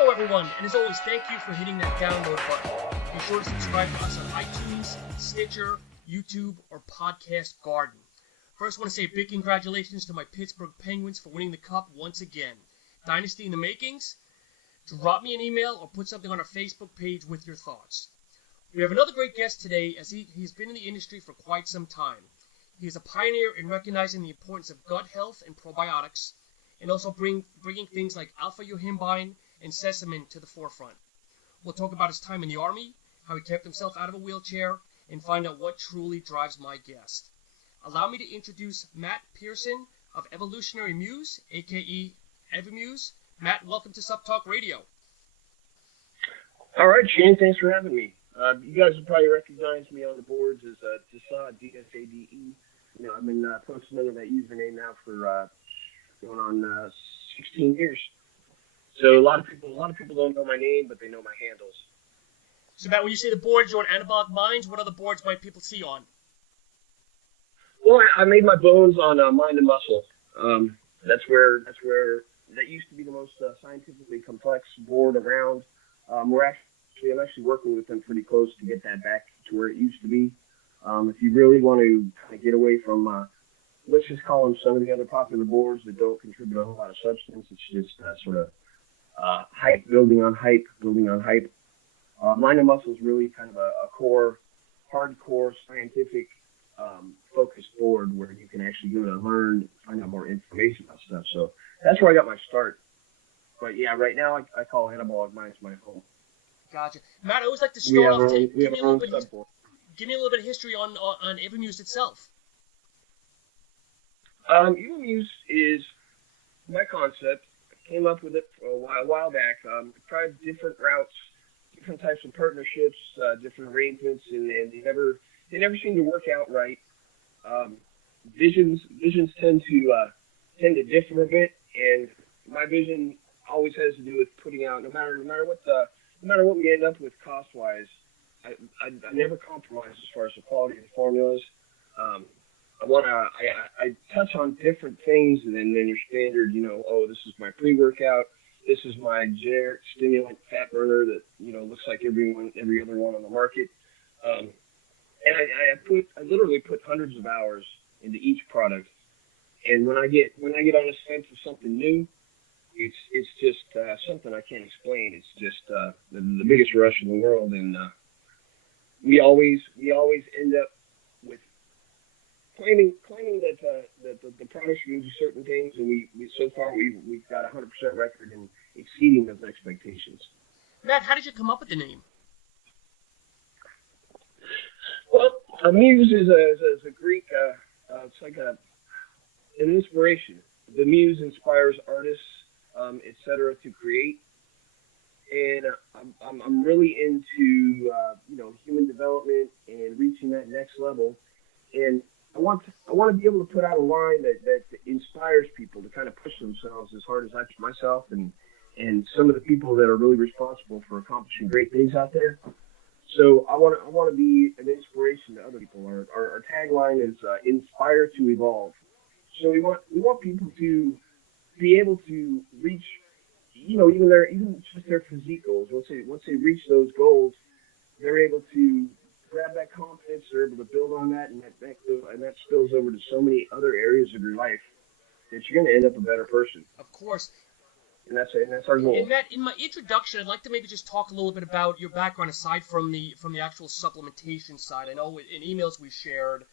Hello everyone, and as always, thank you for hitting that download button. Be sure to subscribe to us on iTunes, Stitcher, YouTube, or Podcast Garden. First, I want to say a big congratulations to my Pittsburgh Penguins for winning the Cup once again. Dynasty in the makings? Drop me an email or put something on our Facebook page with your thoughts. We have another great guest today, as he's been in the industry for quite some time. He is a pioneer in recognizing the importance of gut health and probiotics, and also bringing things like alpha-yohimbine and sesamin to the forefront. We'll talk about his time in the Army, how he kept himself out of a wheelchair, and find out what truly drives my guest. Allow me to introduce Matt Pearson of Evolutionary Muse, aka Evomuse. Matt, welcome to SuppTalk Radio. All right, Shane, thanks for having me. You guys will probably recognize me on the boards as Dasade, D-S-A-D-E. You know, I've been posting under that username now for going on 16 years. So a lot of people don't know my name, but they know my handles. So Matt, when you say the boards, you're on Anabolic Minds. What other boards might people see on? Well, I made my bones on Mind and Muscle. That used to be the most scientifically complex board around. I'm actually working with them pretty close to get that back to where it used to be. If you really want to kind of get away from, let's just call them some of the other popular boards that don't contribute a whole lot of substance, it's just sort of hype, building on hype. Mind and Muscle is really kind of a core, hardcore, scientific focused board where you can actually go to learn, find out more information about stuff. So that's where I got my start. But yeah, right now I call Anabolic Minds my home. Gotcha. Matt, I always like to start off. Give me a little bit of history on Evomuse itself. Evomuse is my concept. I came up with it a while back. Tried different routes, different types of partnerships, different arrangements, and they never seem to work out right. Visions tend to differ a bit, and my vision always has to do with putting out, no matter what we end up with cost wise. I never compromise as far as the quality of the formulas. I touch on different things than your standard, this is my pre-workout, this is my generic stimulant fat burner that, looks like every other one on the market. And I literally put hundreds of hours into each product. And when I get on a sense of something new, it's just something I can't explain. It's just the biggest rush in the world, and we always end up with claiming that the products can do certain things, and we've got a 100% record in exceeding those expectations. Matt, how did you come up with the name? Well, a muse is a Greek. It's like an inspiration. The muse inspires artists, etc., to create. And I'm really into human development and reaching that next level. And I want to be able to put out a line that inspires people to kind of push themselves as hard as I push myself, and some of the people that are really responsible for accomplishing great things out there. So I want to be an inspiration to other people. Our tagline is inspire to evolve. So we want people to be able to reach, even just their physique goals. Once they reach those goals, they're able to grab that confidence. They're able to build on that, and that spills over to so many other areas of your life that you're going to end up a better person. Of course. And that's our goal. And Matt, in my introduction, I'd like to maybe just talk a little bit about your background aside from the actual supplementation side. I know in emails we shared,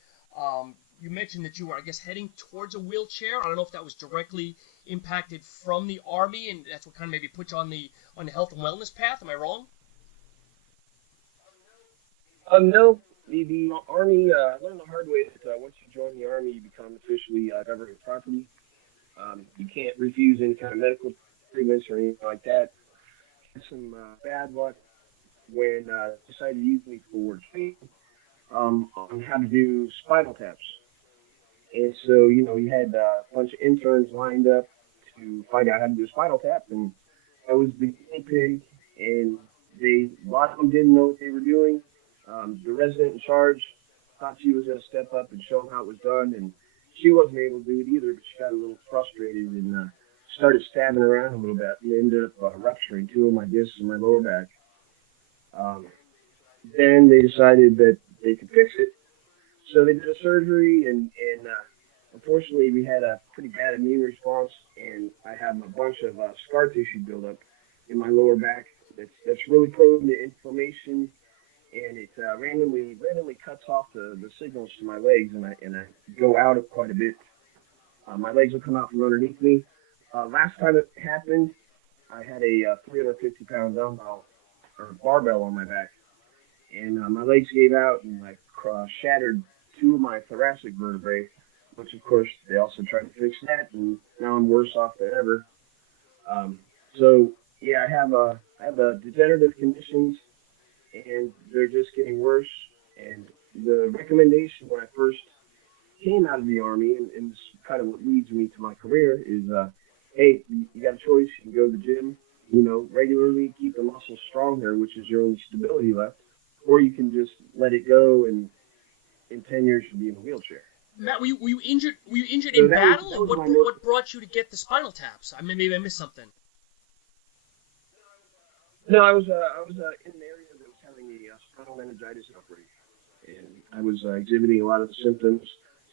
you mentioned that you were, I guess, heading towards a wheelchair. I don't know if that was directly impacted from the Army, and that's what kind of maybe put you on the health and wellness path. Am I wrong? No. The Army, I learned the hard way that once you join the Army, you become officially government property. You can't refuse any kind of medical treatments or anything like that. Had some bad luck when decided to use me for training on how to do spinal taps. And so, you had a bunch of interns lined up to find out how to do a spinal tap, and I was the guinea pig, and a lot of them didn't know what they were doing. The resident in charge thought she was going to step up and show them how it was done, and she wasn't able to do it either, but she got a little frustrated, and started stabbing around a little bit and ended up rupturing two of my discs in my lower back. Then they decided that they could fix it, so they did a surgery, and unfortunately we had a pretty bad immune response, and I have a bunch of scar tissue buildup in my lower back that's really prone to inflammation, and it randomly cuts off the signals to my legs, and I go out quite a bit. My legs will come out from underneath me. Last time it happened, I had a 350-pound dumbbell or barbell on my back, and my legs gave out, and I shattered two of my thoracic vertebrae, which of course they also tried to fix that, and now I'm worse off than ever. So yeah, I have degenerative conditions, and they're just getting worse. And the recommendation when I first came out of the Army, and this kind of what leads me to my career, is hey, you got a choice. You can go to the gym, regularly, keep the muscles stronger, which is your only stability left, or you can just let it go, and in 10 years you'll be in a wheelchair. Matt, were you injured? Were you injured in battle, or what brought you to get the spinal taps? I mean, maybe I missed something. No, I was in an area that was having a spinal meningitis outbreak, and I was exhibiting a lot of the symptoms.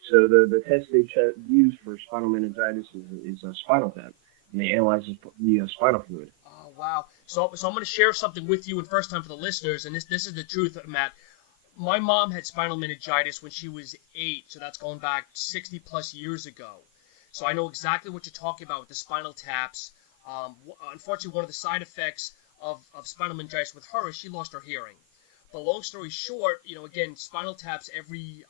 So the test they use for spinal meningitis is a spinal tap, and they analyze the spinal fluid. Oh wow! So I'm going to share something with you, and first time for the listeners, and this is the truth, Matt. My mom had spinal meningitis when she was 8, so that's going back 60 plus years ago. So I know exactly what you're talking about with the spinal taps. Unfortunately, one of the side effects of spinal meningitis with her is she lost her hearing. But long story short, again, spinal taps every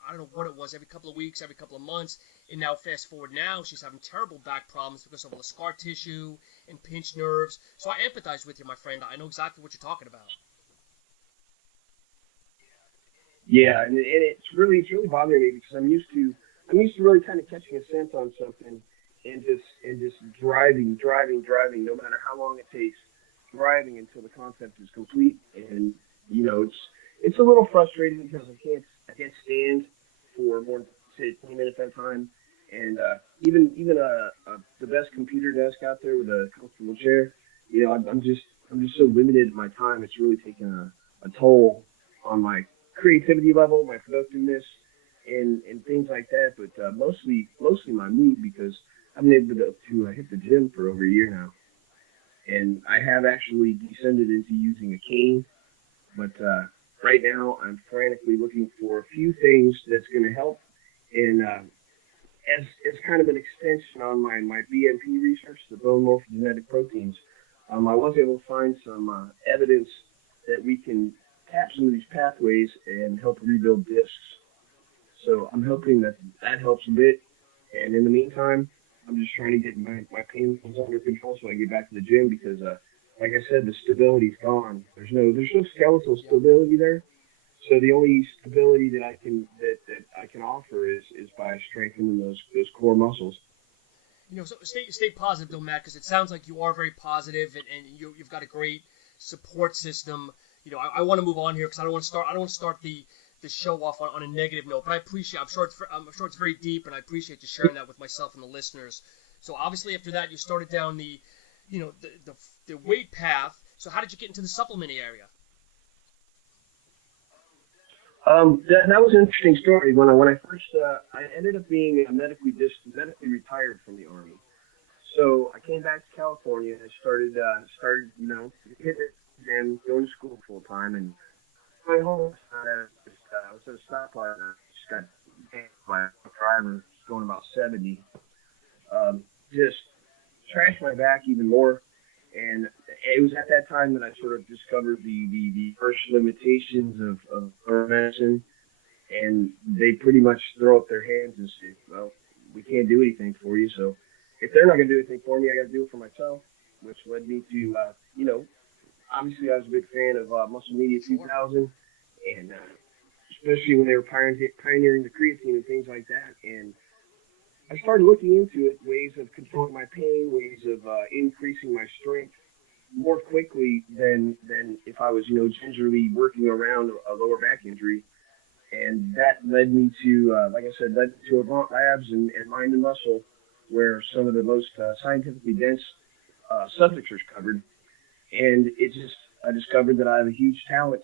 couple of weeks, every couple of months, and now fast forward now, she's having terrible back problems because of all the scar tissue and pinched nerves. So I empathize with you, my friend. I know exactly what you're talking about. Yeah, and it's really bothering me because I'm used to really kind of catching a sense on something and just driving, no matter how long it takes, driving until the concept is complete. And it's a little frustrating because I can't stand for more than say 20 minutes at a time. And even the best computer desk out there with a comfortable chair, I'm just so limited in my time. It's really taken a toll on my creativity level, my productiveness, and things like that. But mostly my mood, because I've been able to hit the gym for over a year now, and I have actually descended into using a cane. But right now I'm frantically looking for a few things that's going to help, and as kind of an extension on my BMP research, the bone morphogenetic proteins, I was able to find some evidence that we can tap some of these pathways and help rebuild discs. So I'm hoping that helps a bit. And in the meantime, I'm just trying to get my pain under control so I can get back to the gym, because like I said, the stability's gone. There's no skeletal stability there. So the only stability that I can offer is by strengthening those core muscles. So stay positive though, Matt, because it sounds like you are very positive, and you've got a great support system. I want to move on here because I don't want to start the show off on a negative note. But I appreciate. I'm sure it's very deep, and I appreciate you sharing that with myself and the listeners. So obviously after that, you started down the weight path. So how did you get into the supplementing area? That was an interesting story. When I first I ended up being medically retired from the Army. So I came back to California and I started hitting it and going to school full time. And my home I was at a stoplight and I just got hit by a driver going about 70. Just trashed my back even more. And it was at that time that I sort of discovered the first limitations of medicine, and they pretty much throw up their hands and say, well, we can't do anything for you. So if they're not going to do anything for me, I got to do it for myself, which led me to, obviously I was a big fan of Muscle Media 2000, and especially when they were pioneering the creatine and things like that. And I started looking into it, ways of controlling my pain, ways of increasing my strength more quickly than if I was, gingerly working around a lower back injury. And that led me to, like I said, Avant Labs and Mind and Muscle, where some of the most scientifically dense subjects are covered. And I discovered that I have a huge talent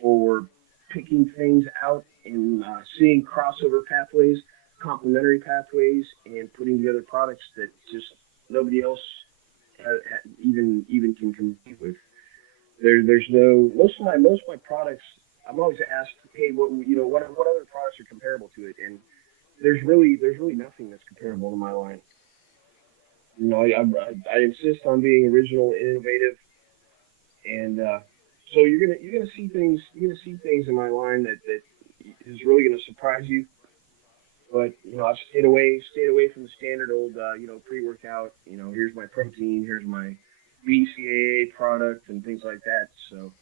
for picking things out and seeing crossover pathways, complementary pathways, and putting together products that just nobody else even can compete with. There's no most of my products. I'm always asked, hey, what other products are comparable to it? And there's really nothing that's comparable to my line. You know, I insist on being original, innovative, and so you're gonna see things in my line that is really gonna surprise you. But you know, I've stayed away from the standard old pre-workout. You know, here's my protein, here's my BCAA product, and things like that. So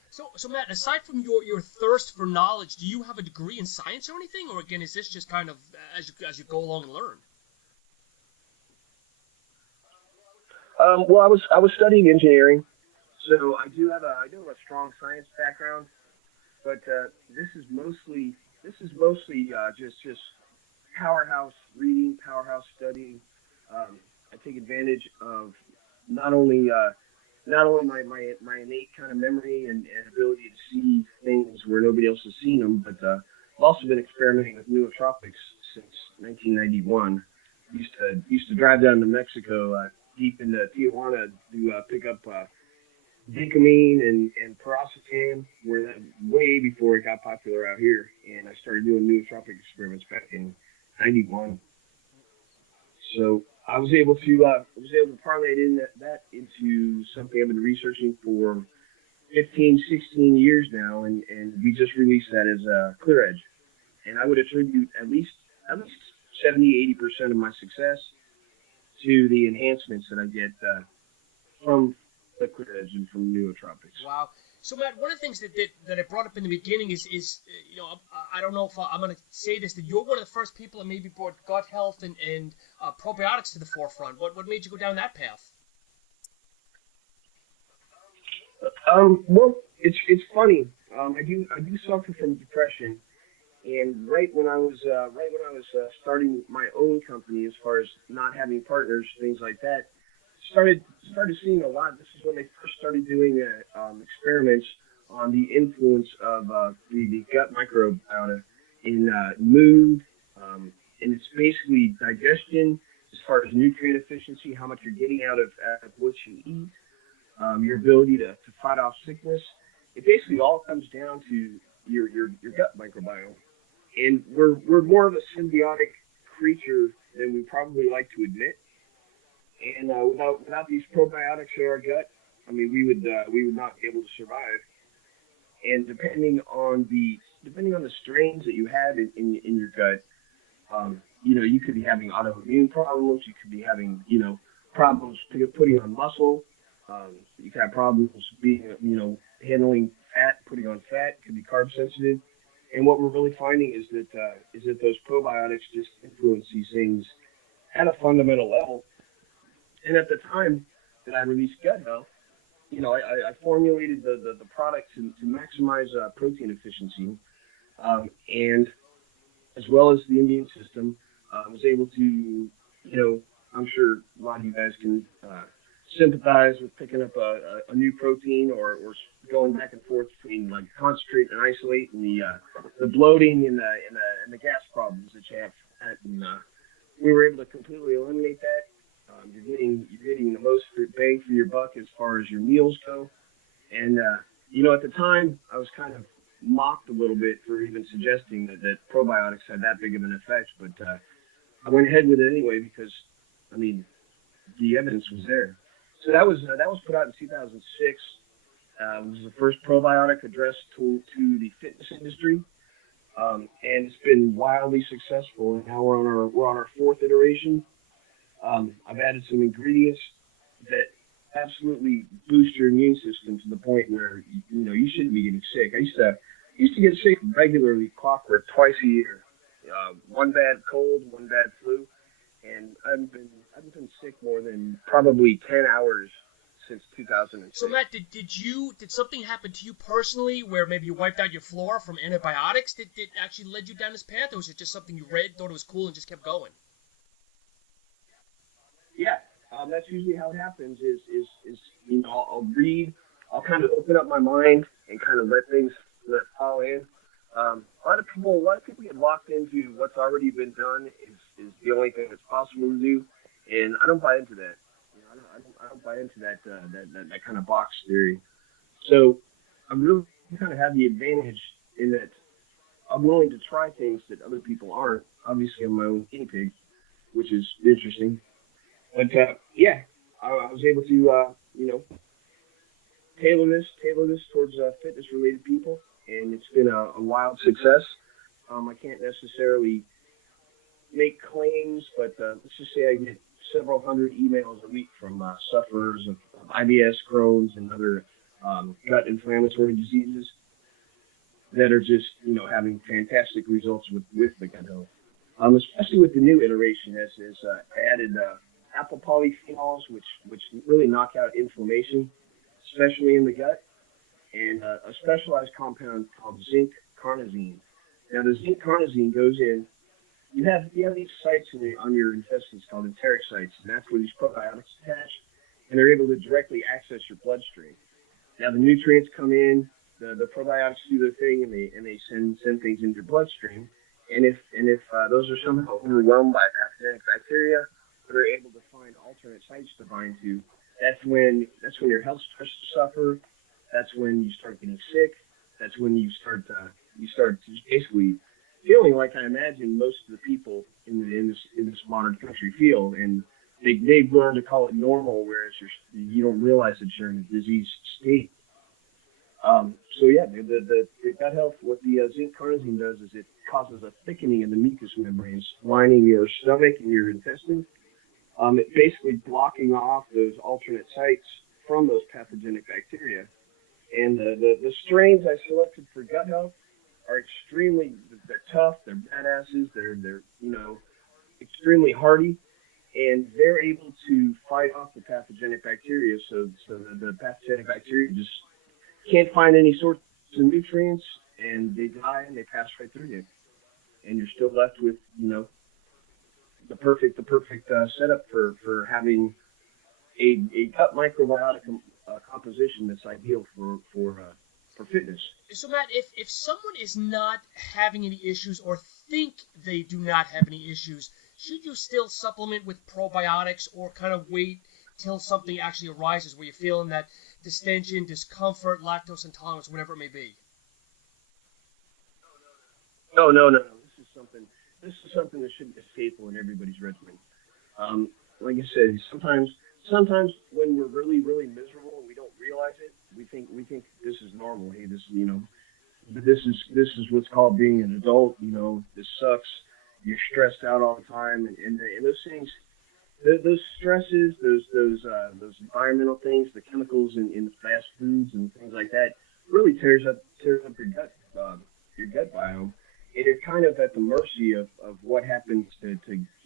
Matt, aside from your thirst for knowledge, do you have a degree in science or anything, or again, is this just kind of as you go along and learn? Well, I was studying engineering, so I do have a strong science background, but this is mostly just powerhouse reading, powerhouse studying. I take advantage of not only my innate kind of memory and ability to see things where nobody else has seen them, but I've also been experimenting with nootropics since 1991. Used to drive down to Mexico, deep into Tijuana, to pick up Dicamine and Piracetam, way before it got popular out here, and I started doing nootropic experiments back in '91. So I was able to parlay that into something I've been researching for 15, 16 years now, and we just released that as Clear Edge. And I would attribute at least 70, 80% of my success to the enhancements that I get from the Clear Edge and from nootropics. Wow. So Matt, one of the things that I brought up in the beginning is you know, I don't know if I'm going to say this, that you're one of the first people that maybe brought gut health and probiotics to the forefront. What made you go down that path? Well, it's funny. I do suffer from depression, and right when I was starting my own company, as far as not having partners, things like that, started seeing a lot. This is when they first started doing experiments on the influence of the gut microbiota in mood, and it's basically digestion, as far as nutrient efficiency, how much you're getting out of what you eat, your ability to fight off sickness. It basically all comes down to your gut microbiome, and we're more of a symbiotic creature than we probably like to admit. And without these probiotics in our gut, I mean, we would not be able to survive. And depending on the strains that you have in your gut, you know, you could be having autoimmune problems. You could be having, you know, problems putting on muscle. You could have problems being, you know, handling fat, putting on fat. Could be carb sensitive. And what we're really finding is that those probiotics just influence these things at a fundamental level. And at the time that I released Gut Health, you know, I formulated the product to maximize protein efficiency, and as well as the immune system. I was able to, you know, I'm sure a lot of you guys can sympathize with picking up a new protein or going back and forth between like concentrate and isolate, and the bloating and the gas problems that you have. And we were able to completely eliminate that. You're getting the most bang for your buck as far as your meals go. And, you know, at the time, I was kind of mocked a little bit for even suggesting that probiotics had that big of an effect. But I went ahead with it anyway because, I mean, the evidence was there. So that was put out in 2006. It was the first probiotic addressed to the fitness industry. And it's been wildly successful. And now we're on our fourth iteration. I've added some ingredients that absolutely boost your immune system to the point where you know you shouldn't be getting sick. I used to get sick regularly, clockwork, twice a year. One bad cold, one bad flu, and I haven't been sick more than probably 10 hours since 2006. So Matt, did something happen to you personally where maybe you wiped out your flora from antibiotics that actually led you down this path, or was it just something you read, thought it was cool, and just kept going? That's usually how it happens. Is I'll read, I'll kind of open up my mind and kind of let fall in. A lot of people get locked into what's already been done is the only thing that's possible to do, and I don't buy into that. I don't buy into that kind of box theory. So I really kind of have the advantage in that I'm willing to try things that other people aren't. Obviously, I'm my own guinea pig, which is interesting. But yeah, I was able to tailor this towards fitness related people, and it's been a wild success. I can't necessarily make claims, but let's just say I get several hundred emails a week from sufferers of IBS, Crohn's, and other gut inflammatory diseases that are just having fantastic results with the gut health. Especially with the new iteration, has added apple polyphenols, which really knock out inflammation, especially in the gut, and a specialized compound called zinc carnosine. Now, the zinc carnosine goes in. You have these sites on your intestines called enteric sites, and that's where these probiotics attach, and they're able to directly access your bloodstream. Now, the nutrients come in, the probiotics do their thing, and they send things into your bloodstream. And if those are somehow overwhelmed by pathogenic bacteria, they're able to find alternate sites to bind to. That's when your health starts to suffer. That's when you start getting sick. That's when you start basically feeling like I imagine most of the people in this modern country feel, and they've learned to call it normal, whereas you don't realize that you're in a diseased state. So yeah, the gut health, what the zinc carnosine does is it causes a thickening of the mucous membranes lining your stomach and your intestines. It basically blocking off those alternate sites from those pathogenic bacteria. And the strains I selected for gut health are they're tough, they're badasses, they're extremely hardy, and they're able to fight off the pathogenic bacteria. So the pathogenic bacteria just can't find any sorts of nutrients, and they die and they pass right through you, and you're still left with the perfect setup for having a gut microbiota composition that's ideal for fitness. So Matt, if someone is not having any issues or think they do not have any issues, should you still supplement with probiotics or kind of wait till something actually arises where you're feeling that distension, discomfort, lactose intolerance, whatever it may be? No. This is something that should be a staple in everybody's regimen. Like I said, sometimes when we're really, really miserable and we don't realize it, we think this is normal. Hey, this is what's called being an adult. This sucks. You're stressed out all the time, and those things, those stresses, those environmental things, the chemicals in the fast foods and things like that, really tears up your gut biome. And you're kind of at the mercy of what happens to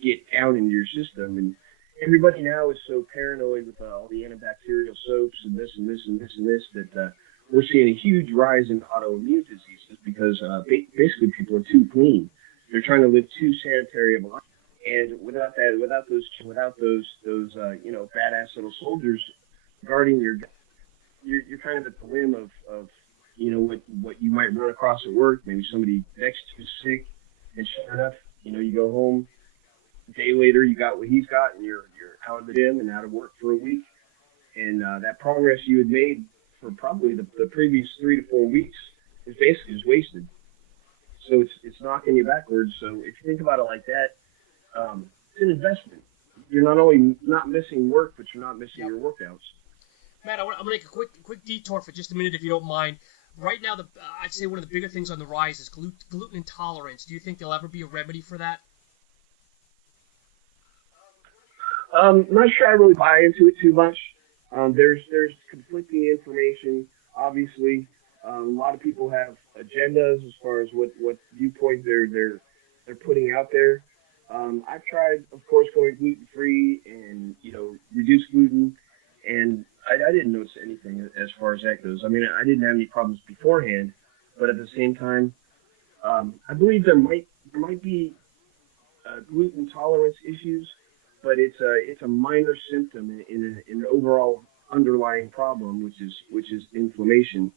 get down into your system. And everybody now is so paranoid with all the antibacterial soaps and this and this and this and this that we're seeing a huge rise in autoimmune diseases because basically people are too clean. They're trying to live too sanitary of a life. And without those badass little soldiers guarding your gut, you're kind of at the whim of what you might run across at work. Maybe somebody next to you is sick, and sure enough, you go home. A day later, you got what he's got, and you're out of the gym and out of work for a week. And that progress you had made for probably the previous 3 to 4 weeks is basically just wasted. So it's knocking you backwards. So if you think about it like that, it's an investment. You're not only not missing work, but you're not missing your workouts. Matt, I'm going to make a quick detour for just a minute, if you don't mind. Right now, I'd say one of the bigger things on the rise is gluten intolerance. Do you think there'll ever be a remedy for that? I'm not sure I really buy into it too much. There's conflicting information, obviously. A lot of people have agendas as far as what viewpoint they're putting out there. I've tried, of course, going gluten-free and reduce gluten, and I didn't notice anything as far as that goes. I mean, I didn't have any problems beforehand, but at the same time, I believe there might be gluten tolerance issues but it's a minor symptom in an overall underlying problem, which is inflammation.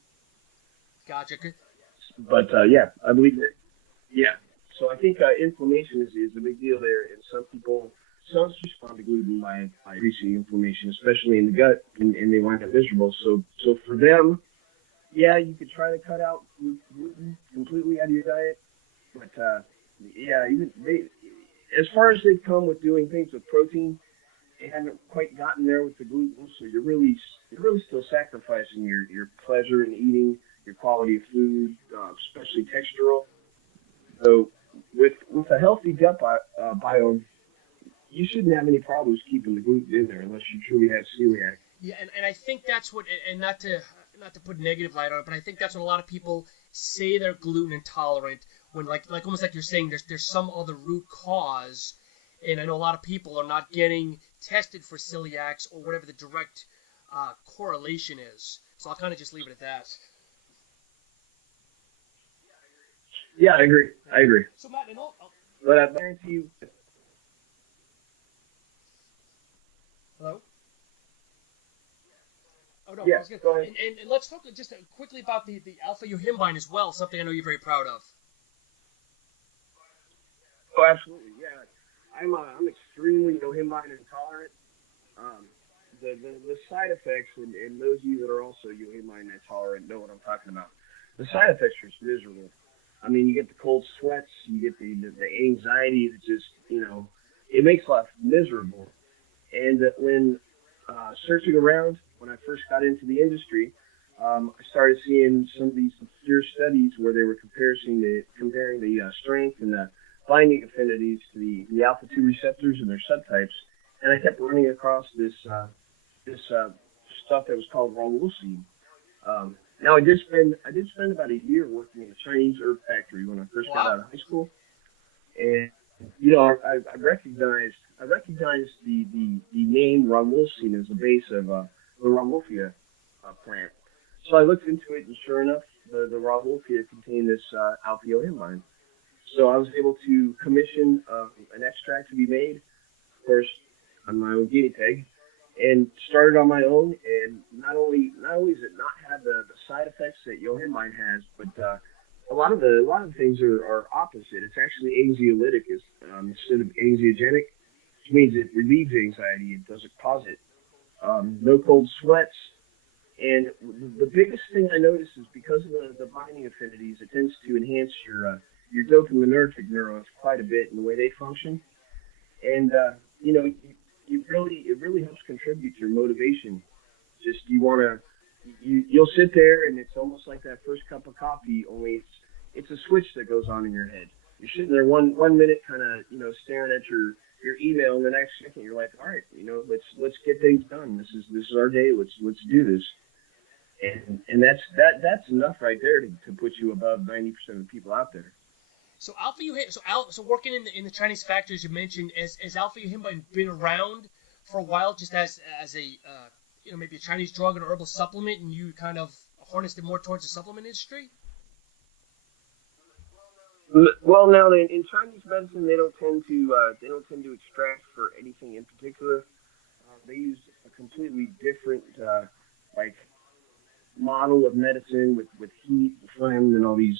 Gotcha. But yeah, I believe that. Yeah. So I think inflammation is a big deal there, and some respond to gluten by increasing inflammation, especially in the gut, and they wind up miserable. So for them, yeah, you could try to cut out gluten completely out of your diet, but yeah, as far as they've come with doing things with protein, they haven't quite gotten there with the gluten. So you're really still sacrificing your pleasure in eating, your quality of food, especially textural. So with a healthy gut biome, you shouldn't have any problems keeping the gluten in there unless you truly have celiac. Yeah, and I think that's what, and not to put negative light on it, but I think that's what a lot of people say they're gluten intolerant when like almost like you're saying there's some other root cause, and I know a lot of people are not getting tested for celiacs or whatever the direct correlation is. So I'll kind of just leave it at that. Yeah, I agree. So Matt, But I guarantee you. Hello? Oh, no, Yeah, I was gonna, go ahead. And let's talk just quickly about the alpha yohimbine as well, something I know you're very proud of. Oh, absolutely, yeah. I'm extremely yohimbine intolerant. The side effects, and those of you that are also yohimbine intolerant know what I'm talking about. The side effects are just miserable. I mean, you get the cold sweats, you get the anxiety that just, it makes life miserable. And when searching around, when I first got into the industry, I started seeing some of these obscure studies where they were comparing the strength and the binding affinities to the alpha-2 receptors and their subtypes. And I kept running across this stuff that was called rawolsine. Now I did spend about a year working in a Chinese herb factory when I first got out of high school, and I recognized the name rawolsine as the base of the Rauwolfia plant. So I looked into it, and sure enough, the Rauwolfia contained this alpha yohimbine. So I was able to commission an extract to be made. Of course, I'm my own guinea pig, and started on my own. And not only does it not have the side effects that yohimbine has, but a lot of the things are opposite. It's actually anxiolytic instead of anxiogenic, which means it relieves anxiety. It doesn't cause it. No cold sweats. And the biggest thing I noticed is because of the binding affinities, it tends to enhance your dopaminergic neurons quite a bit in the way they function. And it really helps contribute to your motivation. Just you'll sit there and it's almost like that first cup of coffee, only it's a switch that goes on in your head. You're sitting there one minute kind of staring at your email, and the next second you're like, all right, let's get things done. This is our day. Let's do this. And that's enough right there to put you above 90% of the people out there. So so working in the Chinese factories you mentioned, has alpha yohimbine been around for a while, just as a maybe a Chinese drug and herbal supplement, and you kind of harnessed it more towards the supplement industry? Well, now in Chinese medicine, they don't tend to extract for anything in particular. They use a completely different model of medicine with heat, phlegm, and all these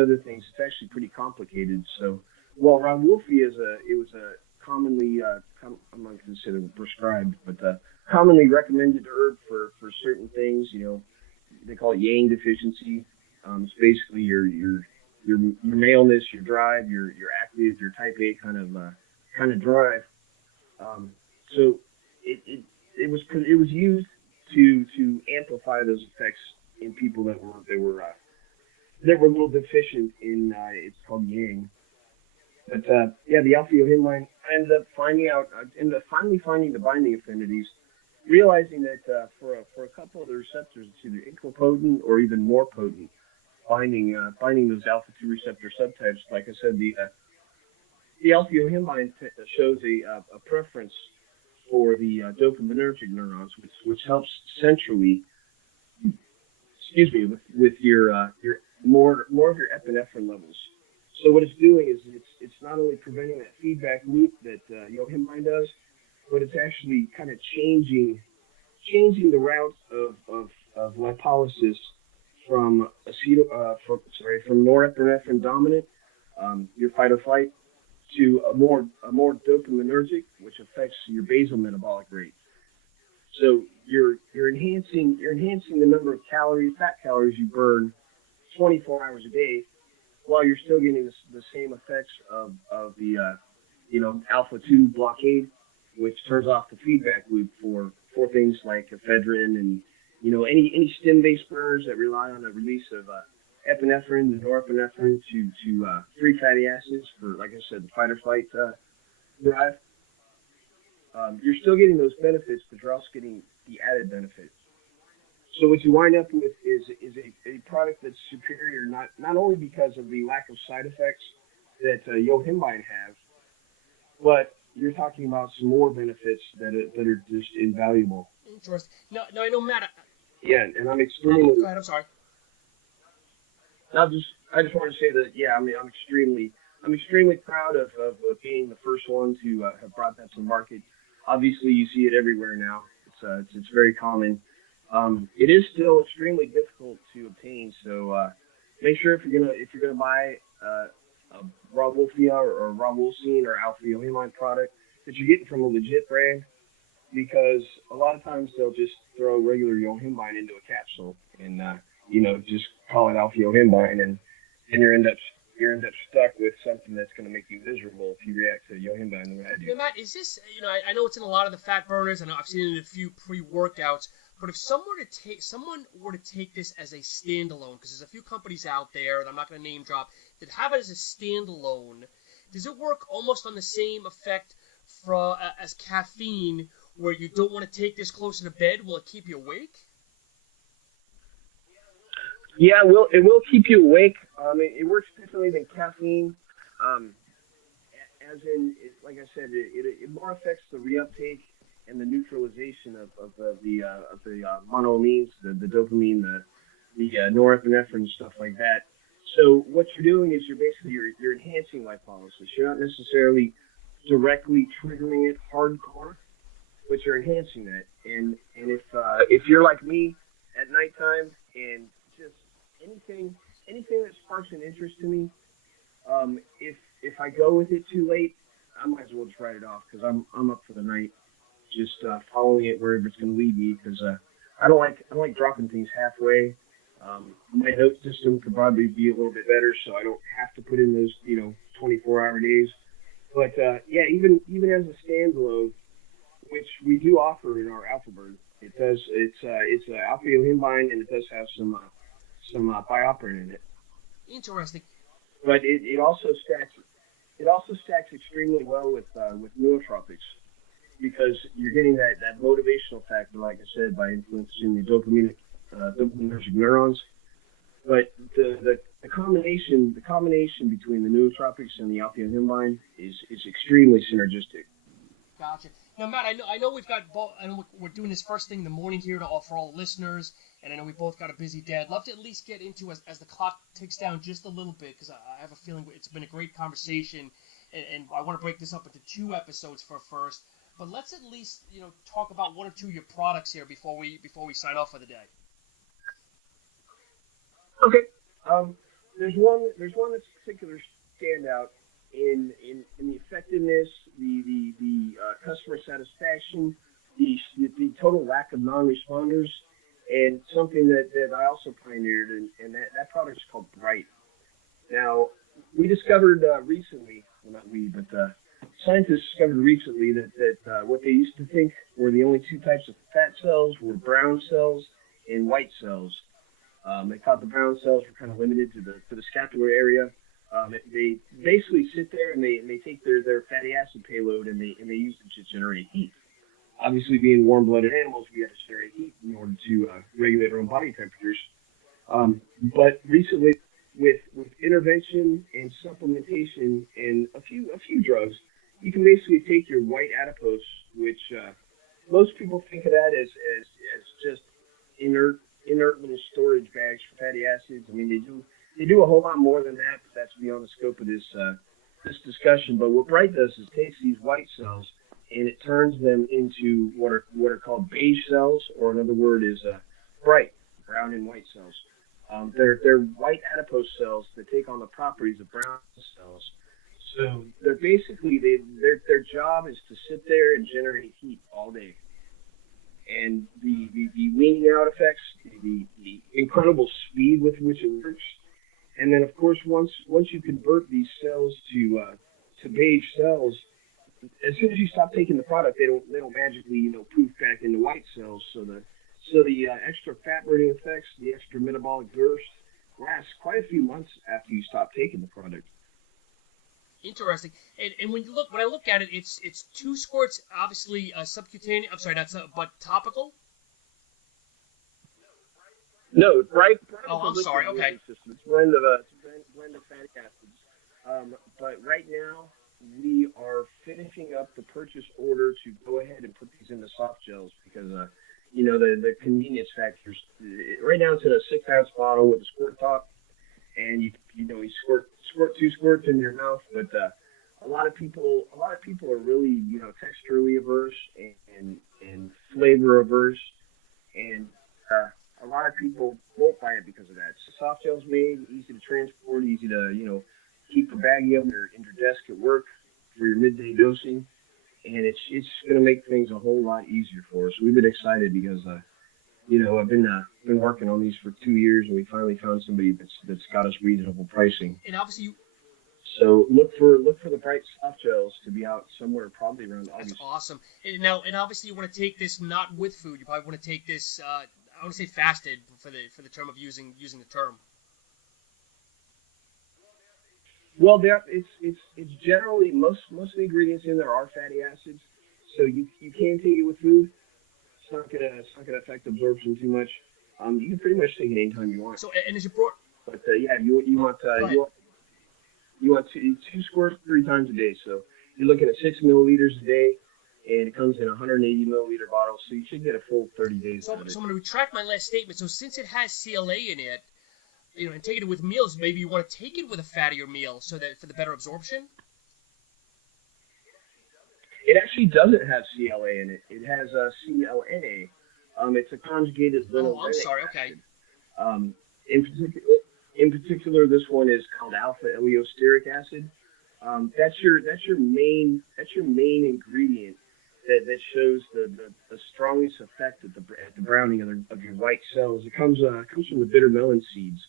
other things. It's actually pretty complicated. So, while Rauwolfia was a commonly I'm not considered prescribed, but commonly recommended herb for certain things. They call it yang deficiency. It's basically your maleness, your drive, your active, your type A kind of drive. So it was used to amplify those effects in people that were a little deficient in it's called yang. But the alpha yohimbine, I ended up finally finding the binding affinities, realizing that for a couple of the receptors, it's either equipotent or even more potent. Binding those alpha-2 receptor subtypes. Like I said, the alpha yohimbine shows a preference for the dopaminergic neurons, which helps centrally. With your more of your epinephrine levels. So what it's doing is it's not only preventing that feedback loop that yohimbine does, but it's actually kind of changing the route of lipolysis from from norepinephrine dominant, your fight or flight, to a more dopaminergic, which affects your basal metabolic rate. So you're enhancing the number of fat calories you burn 24 hours a day, while you're still getting the same effects of the alpha 2 blockade, which turns off the feedback loop for things like ephedrine and any stim-based burners that rely on the release of epinephrine and norepinephrine to free fatty acids for, like I said, the fight or flight drive. You're still getting those benefits, but you're also getting the added benefits. So what you wind up with is a product that's superior, not only because of the lack of side effects that yohimbine have, but you're talking about some more benefits that are just invaluable. Interesting. No, I know, Matt. Yeah, and I'm extremely. Go ahead. I'm sorry. I just want to say that I'm extremely proud of being the first one to have brought that to market. Obviously, you see it everywhere now. It's very common. It is still extremely difficult to obtain. So make sure if you're gonna buy a raw wolfia or raw wolfine or alpha yohimbine product that you're getting from a legit brand, because a lot of times they'll just throw regular yohimbine into a capsule and just call it alpha yohimbine, and you end up stuck with something that's going to make you miserable if you react to yohimbine the way I do. Now, Matt, is this, I know it's in a lot of the fat burners, and I've seen it in a few pre-workouts, but if someone were to take this as a standalone, because there's a few companies out there, and I'm not going to name drop, that have it as a standalone, does it work almost on the same effect as caffeine, where you don't want to take this closer to bed? Will it keep you awake? Yeah, it will keep you awake. It works differently than caffeine. As in, like I said, it more affects the reuptake and the neutralization of the monoamines, the dopamine, the norepinephrine, stuff like that. So what you're doing is you're enhancing lipolysis. You're not necessarily directly triggering it hardcore, but you're enhancing that. And if you're like me at nighttime and just anything that sparks an interest to me, if I go with it too late, I might as well just write it off, because I'm up for the night, just following it wherever it's going to lead me, because I don't like dropping things halfway. My note system could probably be a little bit better, so I don't have to put in those 24-hour days. But even as a standalone, which we do offer in our Alpha Burn, it's alpha yohimbine, and it does have some bioperin in it. Interesting. But it also stacks extremely well with nootropics, because you're getting that motivational factor, like I said, by influencing the dopaminergic neurons. But the combination between the nootropics and the alpha yohimbine is extremely synergistic. Gotcha. Now, Matt, I know we've got I know we're doing this first thing in the morning here for all listeners, and I know we both got a busy day. I'd love to at least get into, as the clock ticks down just a little bit, because I have a feeling it's been a great conversation, and I want to break this up into 2 episodes first. But let's at least talk about 1 or 2 of your products here before we sign off for the day. Okay. There's one that's a particular standout in the effectiveness, the customer satisfaction, the total lack of non-responders, and something that I also pioneered, and that product is called Brite. Now, we discovered recently, well, not we, but scientists discovered recently that what they used to think were the only 2 types of fat cells were brown cells and white cells. They thought the brown cells were kind of limited to the scapular area. They basically sit there and they take their fatty acid payload and they use it to generate heat. Obviously, being warm-blooded animals, we have to generate heat in order to regulate our own body temperatures. But recently, with intervention and supplementation and a few drugs, you can basically take your white adipose, which most people think of that as just inert little storage bags for fatty acids. I mean, they do a whole lot more than that, but that's beyond the scope of this discussion. But what Brite does is takes these white cells and it turns them into what are called beige cells, or another word is Brite, brown and white cells. They're white adipose cells that take on the properties of brown cells. So they're basically their job is to sit there and generate heat all day. And the weaning out effects, the incredible speed with which it works, and then of course once you convert these cells to beige cells, as soon as you stop taking the product, they don't magically poof back into white cells. So the extra fat burning effects, the extra metabolic burst, lasts quite a few months after you stop taking the product. Interesting. And when I look at it, it's 2 squirts, obviously subcutaneous. I'm sorry, but topical. No, Brite. Oh, I'm sorry. Okay. It's a blend of fatty acids. But right now we are finishing up the purchase order to go ahead and put these into soft gels because the convenience factors. Right now it's in a 6-ounce bottle with a squirt top, and you squirt 2 squirts in your mouth. But a lot of people are really texturally averse and flavor averse, and a lot of people won't buy it because of that. So soft gel's made easy to transport, easy to keep a baggie in your desk at work for your midday dosing, and it's going to make things a whole lot easier for us. We've been excited because I've been working on these for 2 years, and we finally found somebody that's got us reasonable pricing. And obviously, so look for the Brite soft gels to be out somewhere probably around August. That's awesome. And obviously, you want to take this not with food. You probably want to take this. I want to say fasted for the term of using the term. Well, it's generally most of the ingredients in there are fatty acids, so you can take it with food. It's not gonna affect absorption too much. You can pretty much take it anytime you want. So, and as you brought, but you want 2 squirts 3 times a day. So you're looking at 6 milliliters a day, and it comes in a 180 milliliter bottle, so you should get a full 30 days. So I'm going to retract my last statement. So since it has CLA in it, and taking it with meals, maybe you want to take it with a fattier meal so that for the better absorption. It actually doesn't have CLA in it. It has CLNA. It's a conjugated linoleic. Oh, I'm sorry. Okay. In particular, this one is called alpha eleosteric acid. That's your main ingredient that shows the strongest effect at the browning of your white cells. It comes from the bitter melon seeds.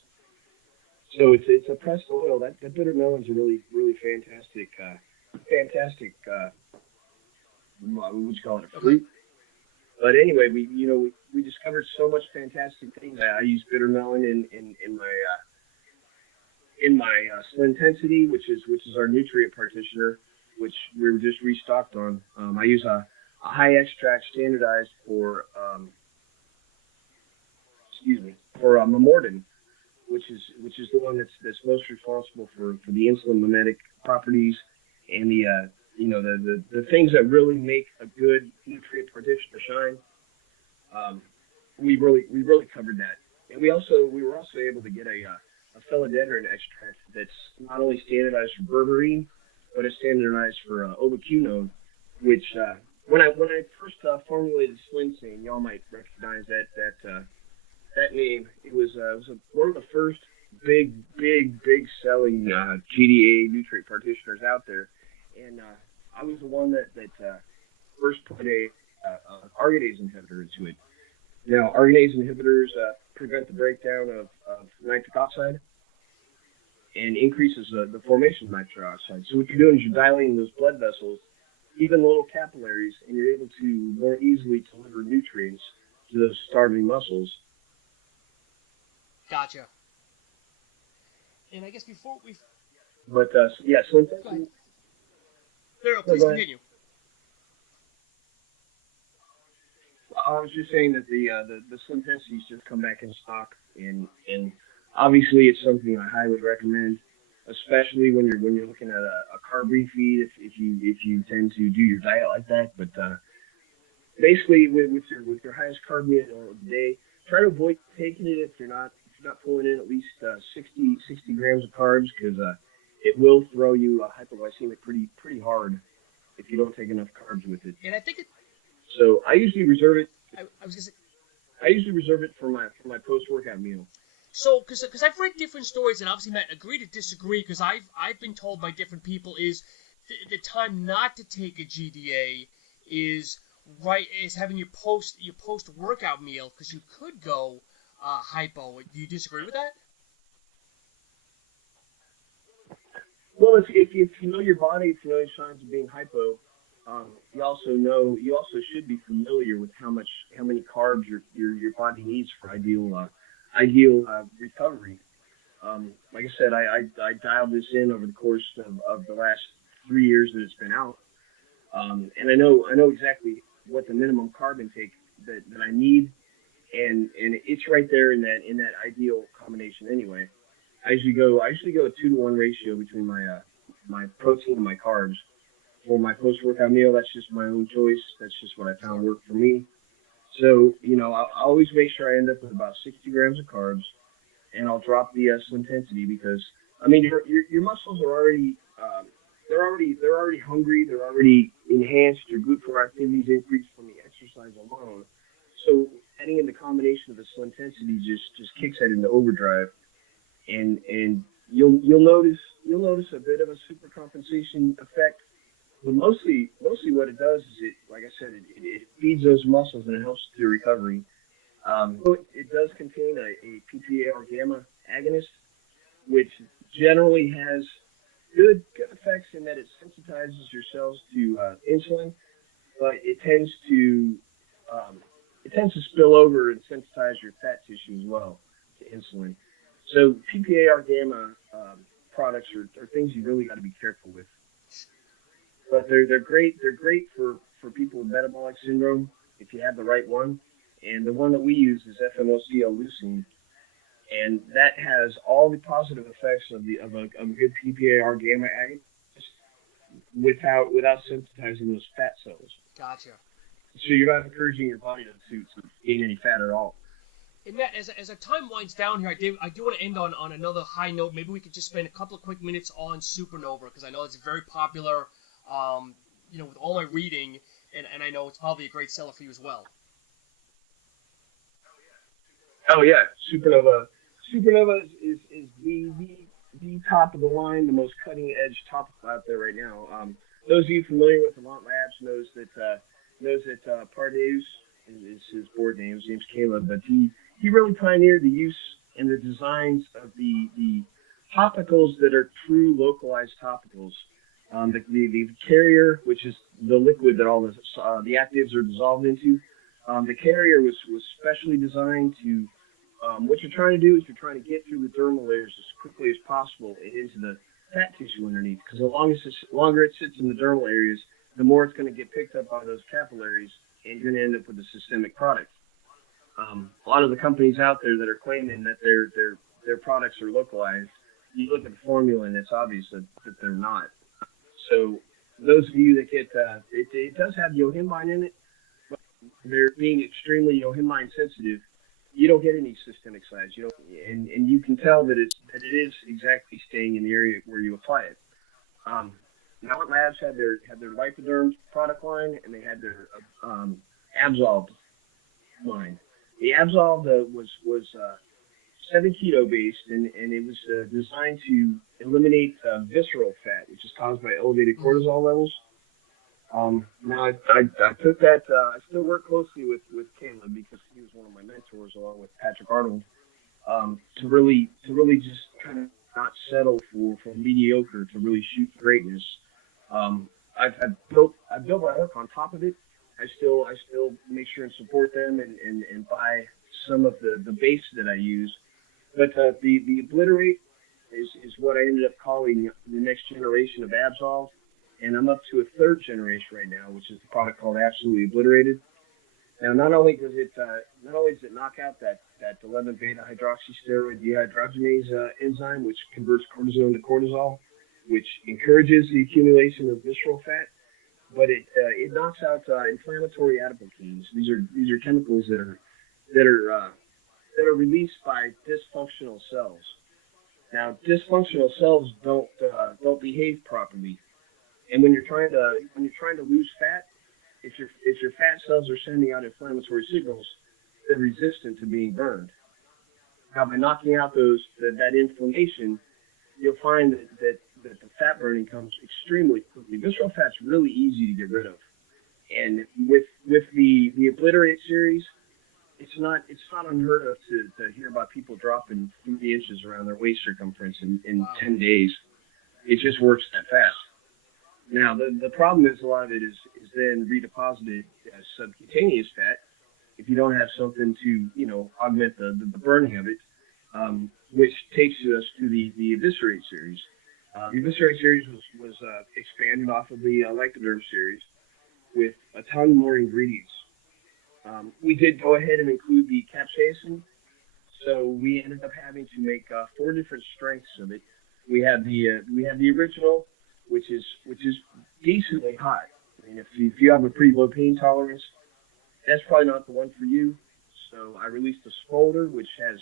So it's a pressed oil. That bitter melon's a really fantastic what would you call it, a fruit? But anyway, we discovered so much fantastic things. I use bitter melon in my Slintensity, which is our nutrient partitioner, which we were just restocked on. I use a high extract standardized for Memordin, which is the one that's most responsible for the insulin mimetic properties and the things that really make a good nutrient partitioner shine. We really covered that, and we were also able to get a philodendron extract that's not only standardized for berberine, but it's standardized for obiquinone, which when I first formulated Slinsane, y'all might recognize that name. It was one of the first big selling GDA nutrient partitioners out there, and I was the one that first put a arginase inhibitor into it. Now, arginase inhibitors prevent the breakdown of nitric oxide and increases the formation of nitric oxide. So what you're doing is you're dilating those blood vessels, even little capillaries, and you're able to more easily deliver nutrients to those starving muscles. Gotcha. And I guess before we... But, yeah, so... No, please continue. I was just saying that the Slintensity's just come back in stock, and obviously it's something I highly recommend, especially when you're looking at a carb feed if you tend to do your diet like that. But basically with your highest carb meal of the day, try to avoid taking it if you're not pulling in at least 60 grams of carbs, because it will throw you hypoglycemic pretty hard. if you don't take enough carbs with it. And I think So I usually reserve it. I was gonna say. I usually reserve it for my post-workout meal. So, because I've read different stories, and obviously, Matt, agree to disagree, because I've been told by different people is the time not to take a GDA is having your post workout meal, because you could go hypo. Do you disagree with that? Well, if you know your body, if you know your signs of being hypo, you also should be familiar with how many carbs your body needs for ideal recovery. Like I said, I dialed this in over the course of the last 3 years that it's been out, and I know exactly what the minimum carb intake that I need, and it's right there in that ideal combination anyway. I usually go a 2-to-1 ratio between my protein and my carbs. For my post-workout meal, that's just my own choice. That's just what I found worked for me. So, I always make sure I end up with about 60 grams of carbs, and I'll drop the Slintensity because, your muscles are already, they're already hungry. They're already enhanced. Your glute activities increase from the exercise alone. So, adding in the combination of the Slintensity just kicks that into overdrive, and you'll notice a bit of a super compensation effect. But mostly what it does is like I said, it feeds those muscles and it helps with your recovery. It does contain a PPAR gamma agonist, which generally has good effects in that it sensitizes your cells to insulin, but it tends to spill over and sensitize your fat tissue as well to insulin. So PPAR gamma products are things you really got to be careful with. But they're great. They're great for people with metabolic syndrome if you have the right one. And the one that we use is FMOCL-leucine, and that has all the positive effects of a good PPAR gamma agonist without sensitizing those fat cells. Gotcha. So you're not encouraging your body to gain any fat at all. And Matt, as our time winds down here, I do want to end on another high note. Maybe we could just spend a couple of quick minutes on Supernova, because I know it's very popular. With all my reading, and I know it's probably a great seller for you as well. Oh yeah, Supernova is the top of the line, the most cutting edge topical out there right now. Those of you familiar with Avant Labs knows that Pardeus is his board name. His name's Caleb, but he really pioneered the use and the designs of the topicals that are true localized topicals. The carrier, which is the liquid that all the actives are dissolved into, the carrier was specially designed to. What you're trying to do is you're trying to get through the dermal layers as quickly as possible and into the fat tissue underneath. Because the longer it sits in the dermal areas, the more it's going to get picked up by those capillaries, and you're going to end up with a systemic product. A lot of the companies out there that are claiming that their products are localized, you look at the formula and it's obvious that they're not. So those of you that get it does have yohimbine in it, but they're being extremely yohimbine sensitive. You don't get any systemic sides. And you can tell that it is exactly staying in the area where you apply it. Now, Labs had their Lipoderm product line, and they had their Absolved line. The Absolved was 7 keto based, and it was designed to eliminate visceral fat, which is caused by elevated cortisol levels. Now I took that. I still work closely with Caleb because he was one of my mentors, along with Patrick Arnold, to really just kind of not settle for mediocre, to really shoot for greatness. I've built my work on top of it. I still make sure and support them and buy some of the base that I use. But the Obliterate is what I ended up calling the next generation of Absolve. And I'm up to a 3rd generation right now, which is the product called Absolutely Obliterated. Now, not only does it knock out that 11-beta hydroxysteroid dehydrogenase enzyme, which converts cortisone to cortisol, which encourages the accumulation of visceral fat, but it knocks out inflammatory adipokines. These are chemicals that are released by dysfunctional cells. Now, dysfunctional cells don't behave properly. And when you're trying to lose fat, if your fat cells are sending out inflammatory signals, they're resistant to being burned. Now, by knocking out that inflammation, you'll find that the fat burning comes extremely quickly. Visceral fat's really easy to get rid of, and with the Obliterate series, it's not unheard of to hear about people dropping 3 inches around their waist circumference in 10 days. It just works that fast. Now, the problem is a lot of it is then redeposited as subcutaneous fat if you don't have something to, augment the burning of it, which takes us to the Eviscerate series. The Eviscerate series was expanded off of the Lectoderm series with a ton more ingredients. We did go ahead and include the capsaicin, so we ended up having to make 4 different strengths of it. We have the original, which is decently hot. I mean, if you have a pretty low pain tolerance, that's probably not the one for you. So I released a Smolder, which has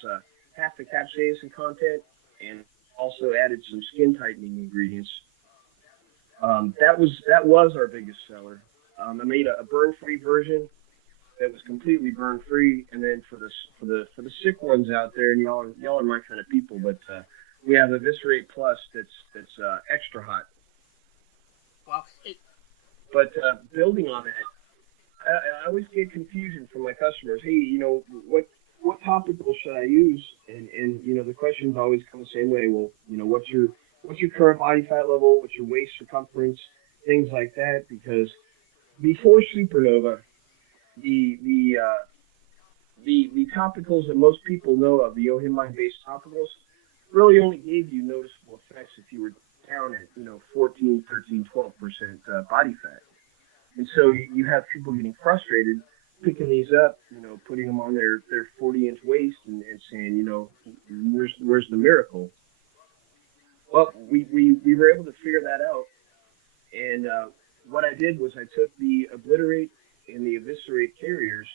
half the capsaicin content, and also added some skin tightening ingredients. That was our biggest seller. I made a burn-free version that was completely burn-free, and then for the sick ones out there, and y'all are my kind of people, but we have a Eviscerate Plus that's extra hot. Wow. But building on that, I always get confusion from my customers. Hey, what topical should I use? And the questions always come the same way. Well, what's your current body fat level? What's your waist circumference? Things like that. Because before Supernova, the topicals that most people know of, the Ohimine-based topicals, really only gave you noticeable effects if you were down at 14, 13, 12% body fat. And so you have people getting frustrated, picking these up, putting them on their 40-inch waist and saying, where's the miracle? Well, we were able to figure that out. And what I did was I took the Obliterate and the Eviscerate carriers,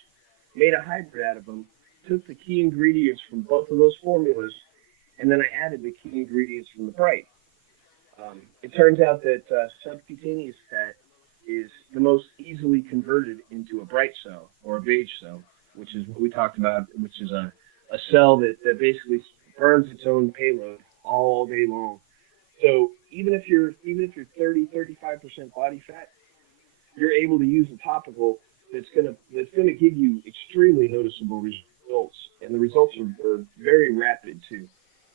made a hybrid out of them, took the key ingredients from both of those formulas, and then I added the key ingredients from the Brite. It turns out that subcutaneous fat is the most easily converted into a Brite cell or a beige cell, which is what we talked about, which is a cell that basically burns its own payload all day long. So even if you're 30, 35% body fat, you're able to use a topical that's gonna give you extremely noticeable results, and the results are very rapid too.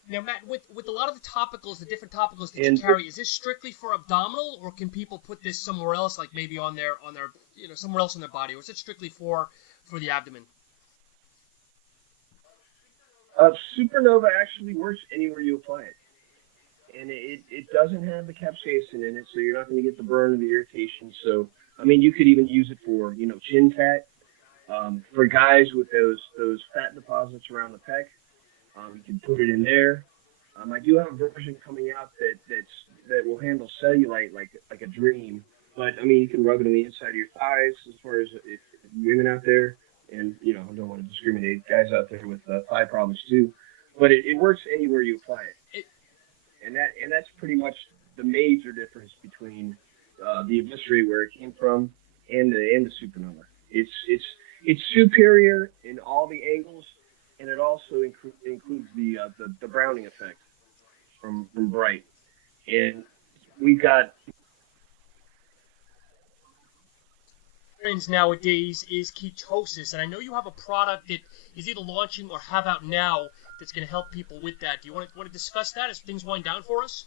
Now, Matt, with a lot of the topicals, the different topicals that you carry, is this strictly for abdominal, or can people put this somewhere else, like maybe on their somewhere else in their body, or is it strictly for the abdomen? Supernova actually works anywhere you apply it, and it doesn't have the capsaicin in it, so you're not going to get the burn or the irritation. So, I mean, you could even use it for chin fat, for guys with those fat deposits around the pec. You can put it in there. I do have a version coming out that will handle cellulite like a dream. But I mean, you can rub it on the inside of your thighs. As far as if women out there, and I don't want to discriminate, guys out there with thigh problems too. But it works anywhere you apply it. And that's pretty much the major difference between the Eviscerate, where it came from, and the Supernova. It's superior in all the angles. And it also includes the browning effect from Brite. And we've got trends nowadays is ketosis, and I know you have a product that is either launching or have out now that's going to help people with that. Do you want to discuss that as things wind down for us?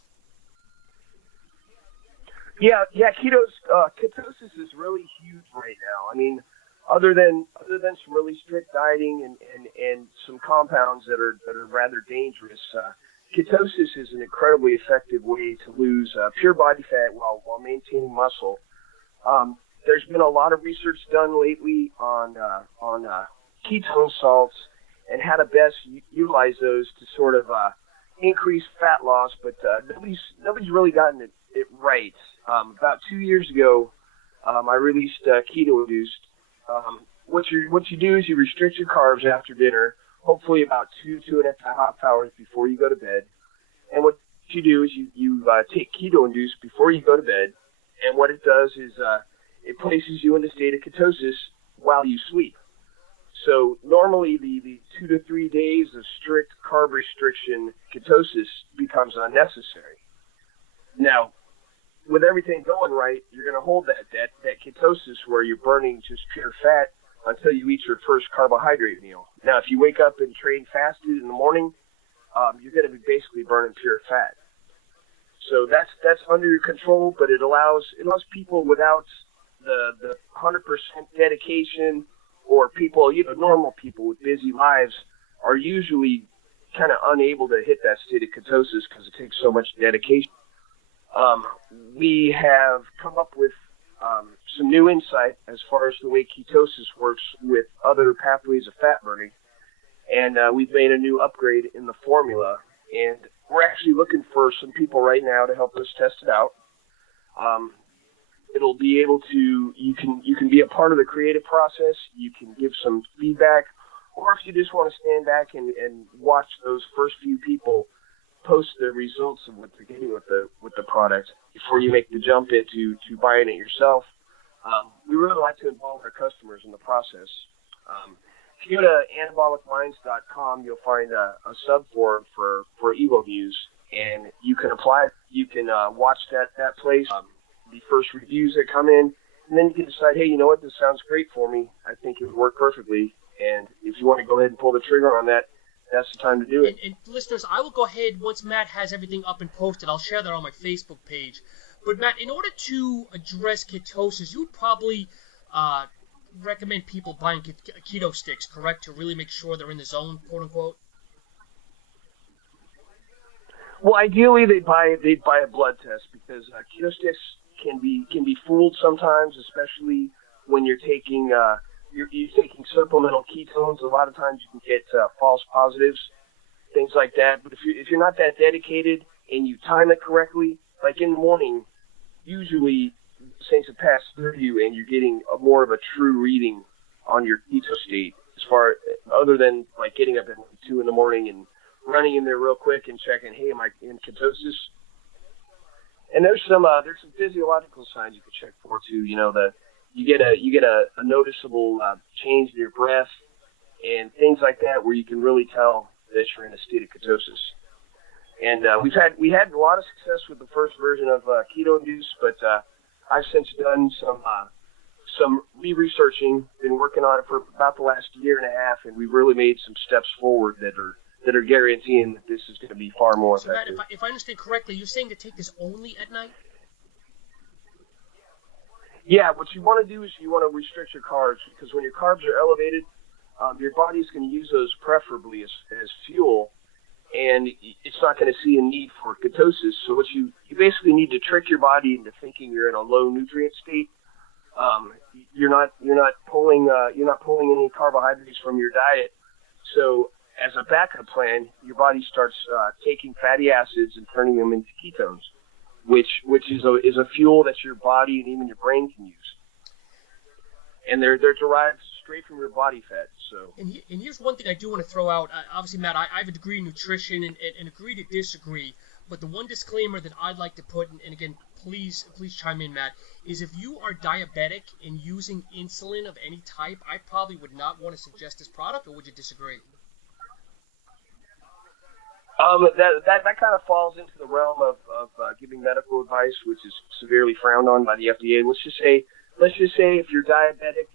Yeah. Ketosis is really huge right now. I mean, other than some really strict dieting and some compounds that are rather dangerous, ketosis is an incredibly effective way to lose pure body fat while maintaining muscle. There's been a lot of research done lately on ketone salts and how to best utilize those to sort of increase fat loss, but nobody's really gotten it right. About 2 years ago, I released Keto Induced. What you do is you restrict your carbs after dinner, hopefully about 2.5 hours before you go to bed. And what you do is you take Keto Induced before you go to bed, And what it does is it places you in a state of ketosis while you sleep. So normally the 2 to 3 days of strict carb restriction ketosis becomes unnecessary. Now, with everything going right, you're going to hold that ketosis where you're burning just pure fat until you eat your first carbohydrate meal. Now, if you wake up and train fasted in the morning, you're going to be basically burning pure fat. So that's under your control, but it allows people without the 100% dedication, or people, normal people with busy lives are usually kind of unable to hit that state of ketosis because it takes so much dedication. We have come up with some new insight as far as the way ketosis works with other pathways of fat burning, and we've made a new upgrade in the formula, and we're actually looking for some people right now to help us test it out. It'll be able to, you can be a part of the creative process, you can give some feedback, or if you just want to stand back and watch those first few people post the results of what they're getting with the product before you make the jump into buying it yourself. We really like to involve our customers in the process. If you go to anabolicminds.com, you'll find a subforum for Evomuse, and you can apply. You can watch that place, the first reviews that come in, and then you can decide, hey, you know what, this sounds great for me. I think it would work perfectly, and if you want to go ahead and pull the trigger on that, that's the time to do it. And listeners, I will go ahead, once Matt has everything up and posted, I'll share that on my Facebook page. But Matt, in order to address ketosis, you would probably recommend people buying keto sticks, correct, to really make sure they're in the zone, quote unquote? Well, ideally they'd buy a blood test, because keto sticks can be fooled sometimes, especially when you're taking you're taking supplemental ketones. A lot of times you can get false positives, things like that. But if you're not that dedicated and you time it correctly, like in the morning, usually things have passed through you and you're getting more of a true reading on your keto state, as far other than like getting up at 2 in the morning and running in there real quick and checking, hey, am I in ketosis? And there's some physiological signs you can check for too. You get a noticeable change in your breath and things like that, where you can really tell that you're in a state of ketosis. And we had a lot of success with the first version of Ketouse, but I've since done some re-researching, been working on it for about the last year and a half, and we've really made some steps forward that are guaranteeing that this is going to be far more effective. Matt, if I understand correctly, you're saying to take this only at night? Yeah, what you want to do is you want to restrict your carbs, because when your carbs are elevated, your body's going to use those preferably as fuel, and it's not going to see a need for ketosis. So what you basically need to trick your body into thinking you're in a low nutrient state. You're not pulling any carbohydrates from your diet. So as a backup plan, your body starts taking fatty acids and turning them into ketones, which is a fuel that your body and even your brain can use. And they're derived straight from your body fat. So. And here's one thing I do want to throw out. Obviously, Matt, I have a degree in nutrition and agree to disagree. But the one disclaimer that I'd like to put, and again, please chime in, Matt, is if you are diabetic and using insulin of any type, I probably would not want to suggest this product, or would you disagree? That kind of falls into the realm of giving medical advice, which is severely frowned on by the FDA. Let's just say if you're diabetic,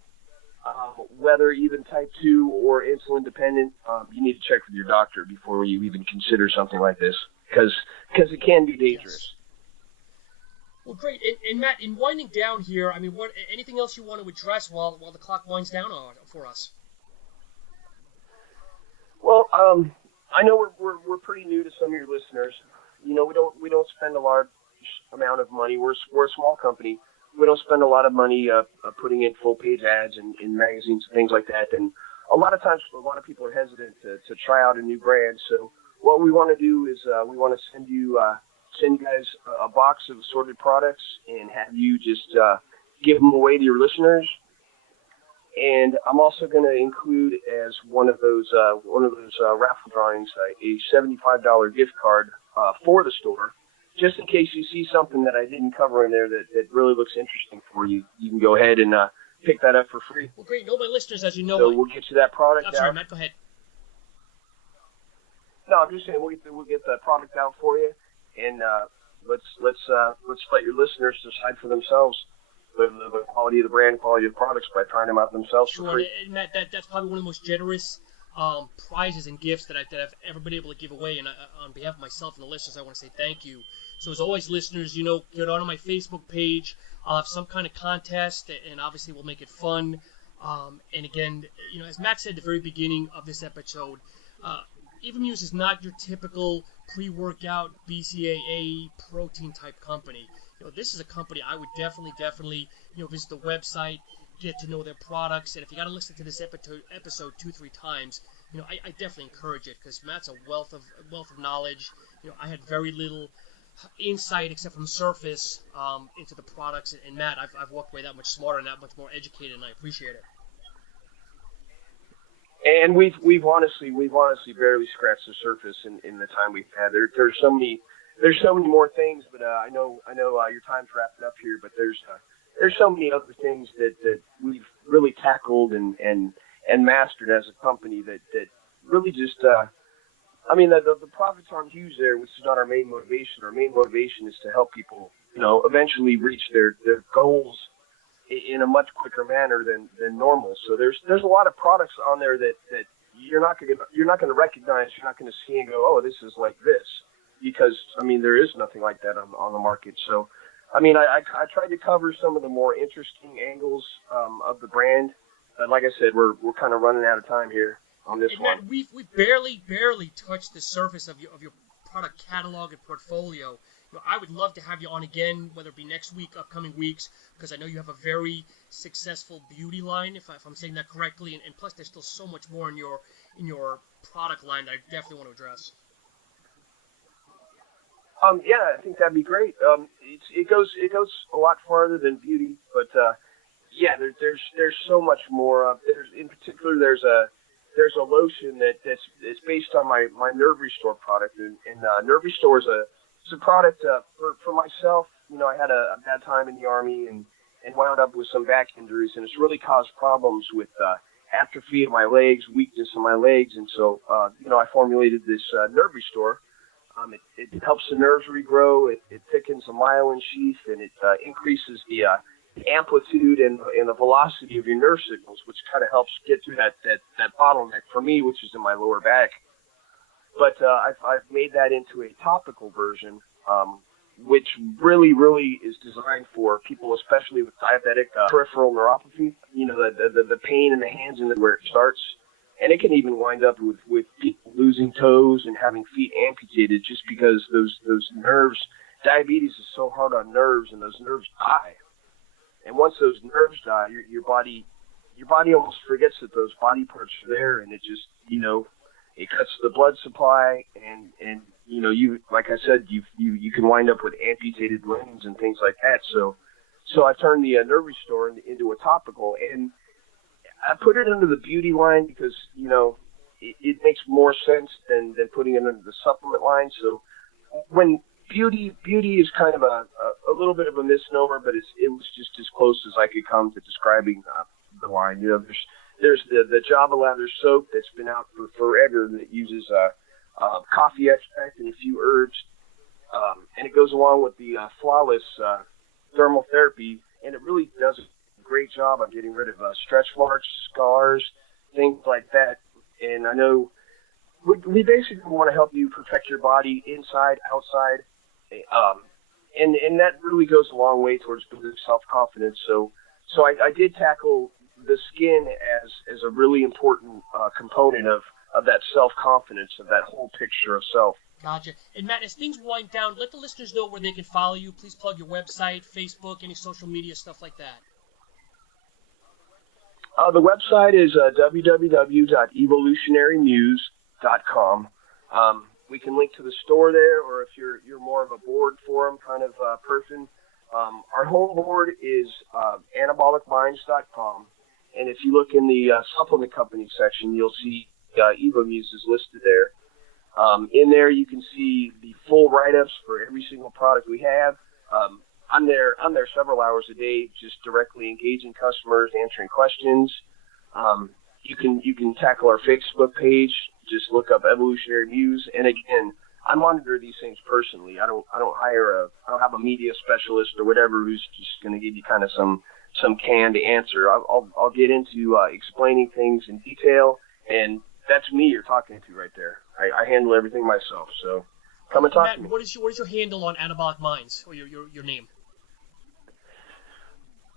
whether even type 2 or insulin dependent, you need to check with your doctor before you even consider something like this, because it can be dangerous. Yes. Well, great. And Matt, in winding down here, I mean, anything else you want to address while the clock winds down for us? Well, I know we're pretty new to some of your listeners. We don't spend a large amount of money. We're a small company. We don't spend a lot of money putting in full page ads in magazines and things like that. And a lot of times, a lot of people are hesitant to try out a new brand. So what we want to do is we want to send you guys a box of assorted products and have you just give them away to your listeners. And I'm also going to include as one of those raffle drawings a $75 gift card for the store just in case you see something that I didn't cover in there that really looks interesting for you, you can go ahead and pick that up for free. Well, great. No, my listeners, as you know. So we'll get you that product out. I'm sorry, Matt, go ahead. No, I'm just saying we'll get the product out for you, and let's let your listeners decide for themselves the quality of the brand, quality of the products by trying them out themselves for free. And Matt, that's probably one of the most generous prizes and gifts that I've ever been able to give away. And on behalf of myself and the listeners, I want to say thank you. So as always, listeners, get on my Facebook page. I'll have some kind of contest, and obviously we'll make it fun. And again, as Matt said at the very beginning of this episode, Evomuse is not your typical pre-workout BCAA protein type company. This is a company I would definitely visit the website, get to know their products, and if you got to listen to this episode 2-3 times, I definitely encourage it, because Matt's a wealth of knowledge. I had very little insight except from surface into the products, and Matt, I've walked away that much smarter and that much more educated, and I appreciate it. And we've honestly barely scratched the surface in the time we've had. There's so many more things, but I know your time's wrapping up here. But there's so many other things that we've really tackled and mastered as a company that really just the profits aren't huge there, which is not our main motivation. Our main motivation is to help people eventually reach their goals in a much quicker manner than normal. So there's a lot of products on there that you're not going to recognize, you're not going to see and go, oh, this is like this, because there is nothing like that on the market. So I tried to cover some of the more interesting angles of the brand, but like I said, we're kind of running out of time here on this one. Matt, we've barely touched the surface of your product catalog and portfolio. I would love to have you on again, whether it be next week, upcoming weeks, because I know you have a very successful beauty line, if I'm saying that correctly, and plus there's still so much more in your product line that I definitely want to address. Yeah, I think that'd be great. It goes a lot farther than beauty, but yeah, there's so much more. In particular, there's a lotion that's based on my Nerve Restore product, and Nerve Restore is a product for myself. I had a bad time in the Army and wound up with some back injuries, and it's really caused problems with atrophy of my legs, weakness in my legs, and so I formulated this Nerve Restore. It helps the nerves regrow, it thickens the myelin sheath, and it increases the amplitude and the velocity of your nerve signals, which kind of helps get through that bottleneck for me, which is in my lower back. But I've made that into a topical version, which really is designed for people, especially with diabetic peripheral neuropathy. The pain in the hands and where it starts, and it can even wind up with people losing toes and having feet amputated just because those nerves. Diabetes is so hard on nerves, and those nerves die. And once those nerves die, your body almost forgets that those body parts are there, and it just it cuts the blood supply, and you, like I said, you can wind up with amputated limbs and things like that. So I turned the Nerve Restore into a topical, and I put it under the beauty line because it makes more sense than putting it under the supplement line. So when beauty is kind of a little bit of a misnomer, but it was just as close as I could come to describing the line. There's the Java Lather soap that's been out for forever that uses coffee extract and a few herbs, and it goes along with the Flawless thermal therapy, and it really does a great job on getting rid of stretch marks, scars, things like that. And I know we basically want to help you protect your body inside, outside, and that really goes a long way towards building self-confidence. So I did tackle the skin as a really important component of that self-confidence, of that whole picture of self. Gotcha. And Matt, as things wind down, let the listeners know where they can follow you. Please plug your website, Facebook, any social media, stuff like that. The website is www.evolutionarymuse.com. We can link to the store there, or if you're more of a board forum kind of person, our home board is anabolicminds.com. And if you look in the supplement company section, you'll see Evomuse is listed there. In there, you can see the full write-ups for every single product we have. I'm there several hours a day, just directly engaging customers, answering questions. You can tackle our Facebook page. Just look up Evolutionary Muse. And again, I monitor these things personally. I don't have a media specialist or whatever who's just going to give you kind of some canned answer. I'll get into explaining things in detail, and that's me you're talking to right there. I handle everything myself. So come and talk Matt, to me. What is your handle on Anabolic Minds, or your name?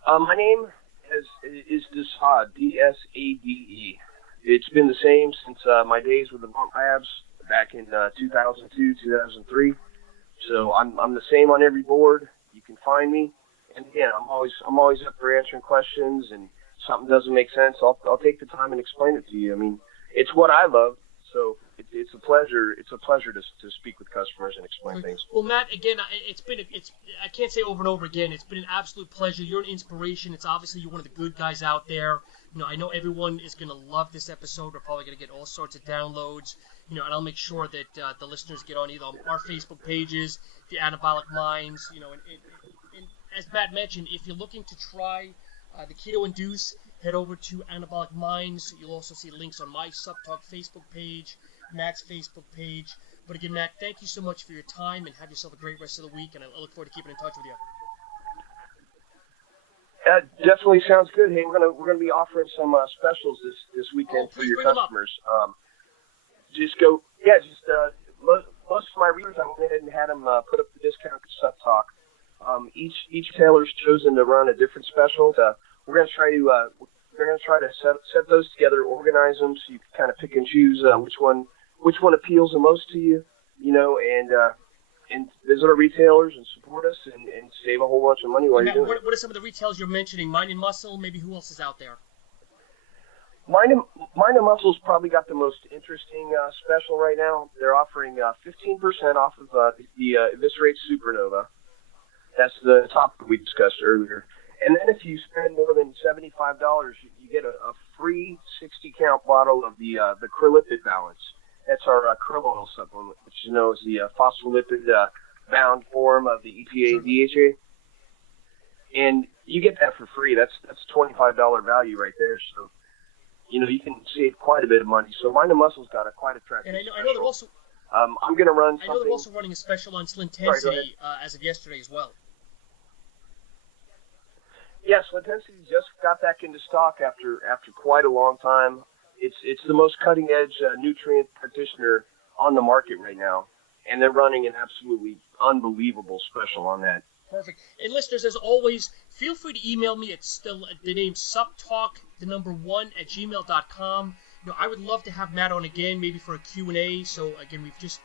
My name is Desade, D-S-A-D-E. It's been the same since my days with the Bump Labs back in 2002, 2003. So I'm the same on every board. You can find me. And again, I'm always up for answering questions, and if something doesn't make sense, I'll take the time and explain it to you. I mean, it's what I love, so it's a pleasure. It's a pleasure to speak with customers and explain things. Well, Matt, again, I can't say over and over again, it's been an absolute pleasure. You're an inspiration. It's obviously you're one of the good guys out there. I know everyone is going to love this episode. We're probably going to get all sorts of downloads. And I'll make sure that the listeners get on either our Facebook pages, the Anabolic Minds, and as Matt mentioned, if you're looking to try the Keto Induce, head over to Anabolic Minds. You'll also see links on my SuppTalk Facebook page, Matt's Facebook page. But again, Matt, thank you so much for your time, and have yourself a great rest of the week, and I look forward to keeping in touch with you. That definitely sounds good. Hey, we're gonna be offering some specials this weekend for your customers. Most of my readers, I went ahead and had them put up the discount to SuppTalk. Each retailer's chosen to run a different special. We're gonna try to set those together, organize them, so you can kind of pick and choose which one appeals the most to you, and visit our retailers and support us and save a whole bunch of money while you're doing it. What are some of the retailers you're mentioning? Mind and Muscle, maybe who else is out there? Mind and Muscle's probably got the most interesting special right now. They're offering 15% off of the Eviscerate Supernova. That's the top that we discussed earlier. And then if you spend more than $75, you get a free 60-count bottle of the Krylipid Balance. That's our krill oil supplement, which is the phospholipid-bound form of the EPA DHA. And you get that for free. That's $25 value right there. So, you can save quite a bit of money. So Mind and Muscle's got a quite attractive And I know they're also... I'm going to run something... I know they're also running a special on Slintensity as of yesterday as well. Yes, Slintensity just got back into stock after quite a long time. It's the most cutting-edge nutrient practitioner on the market right now, and they're running an absolutely unbelievable special on that. Perfect. And listeners, as always, feel free to email me at the name SuppTalk1@gmail.com. I would love to have Matt on again, maybe for a Q&A. So again, we've just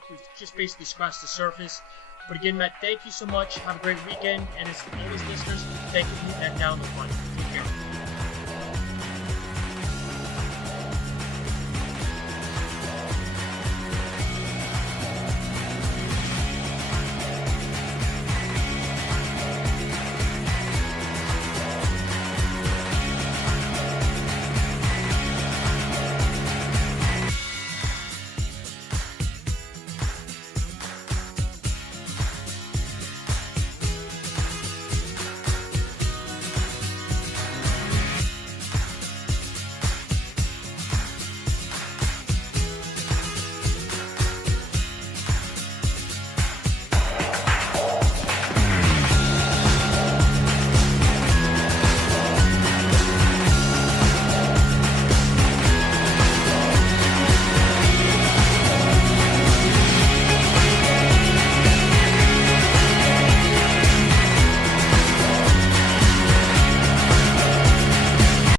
basically scratched the surface. But again, Matt, thank you so much. Have a great weekend. And as always, listeners, thank you for hitting that download button. Take care.